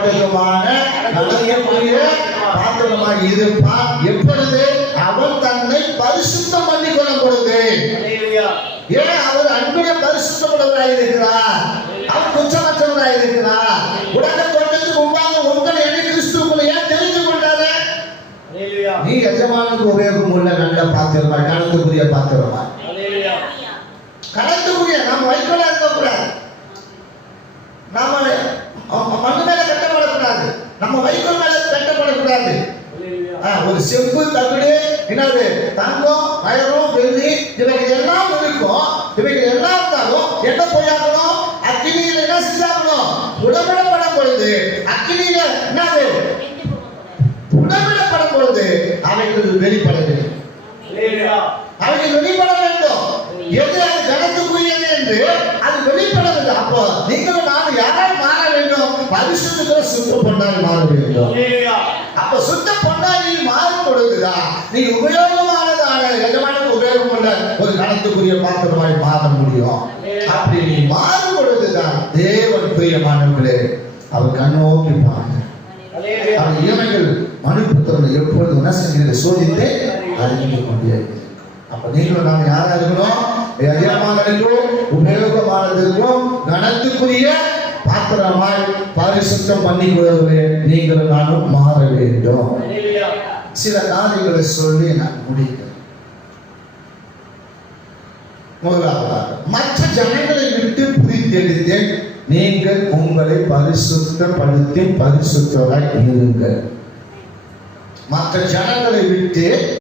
பரிசுத்தப்பட்டதுமான நடக்கக்கூடிய பாத்திரமாய் இருப்பான். எப்பொழுது அவன் தன்னை பரிசுத்தம் பண்ணி கொள்ளும் பொழுது. ஏன் அவர் அன்புடைய பரிசுத்தப்பட்டவராய் இருக்கிறார், அவர் குற்றமற்றவராய் இருக்கிறார். உலக தோற்றத்துக்கு முன்பாக உங்களை என்ன கிறிஸ்துவுக்குள்ள ஏன் தெரிந்து கொண்டாரு? நீ எஜமானுக்கு உபயோகம் உள்ள நல்ல பாத்திரமாய், கணத்துக்குரிய பாத்திரமாய், கணத்துக்குரிய நாம் வைக்கோலா இருக்கக்கூடாது, நாம மண்ணு மேல கட்டப்படக்கூடாது, நம்ம வைக்கோல் மேல கட்டப்படக்கூடாது. ஒரு செம்பு தகுடு என்னது தங்கம் அயரும் வெள்ளி இவைகள் எல்லாம் இருக்கும். இவைகள் எல்லாம் இருந்தாலும் என்ன போயாகணும்? அக்கினியில என்ன செஞ்சாகணும்? உடம்பிடப்படும் பொழுது அக்கினியில என்னது உடம்பிடப்படும் பொழுது அவைகள் வெளிப்பட வேண்டும். அவைகள் வெளிப்பட வேண்டும். எது அது கனத்துக்குரியது என்று அது வெளிப்பட வேண்டும். அப்போ நீங்களும் நானும் யாரால் மாற வேண்டும்? பரிசுத்தத்துல சுத்த பொன்னாய் மாற வேண்டும். அப்ப சுத்த பொன்னாய் மாறும் பொழுதுதான் நீ உபயோகமானதான எஜமானுக்கு உபயோகம் கொண்ட ஒரு கனத்துக்குரிய பாத்திரமாய் மாற முடியும். அப்படி நீ மாறும் பொழுதுதான் தேவன் பிரியமானவர்களே அவர் கண்ணோக்கி பாருங்க. அவர் இளமைகள் மனுப்புத்தவர்கள் எப்பொழுது உணர்ச்சிகளை சோதித்து அறிந்து கொண்டே. அப்ப நீங்களும் நாம் யாரா இருக்கணும்? எஜமானனுக்கும் உபயோகமானதற்கும் கனத்துக்குரிய பாத்திரமாய் பரிசுத்தம் பண்ணி கொள்வதே நீங்களும் நானும் மாற வேண்டும். சில காரியங்களை சொல்லி நான் முடிக்கிறேன். முதலாவதாக மற்ற ஜனங்களை விட்டு பிரித்தெடுத்தேன், நீங்கள் உங்களை பரிசுத்தப்படுத்தி பரிசுத்தராய் இருங்கள். மற்ற ஜனங்களை விட்டு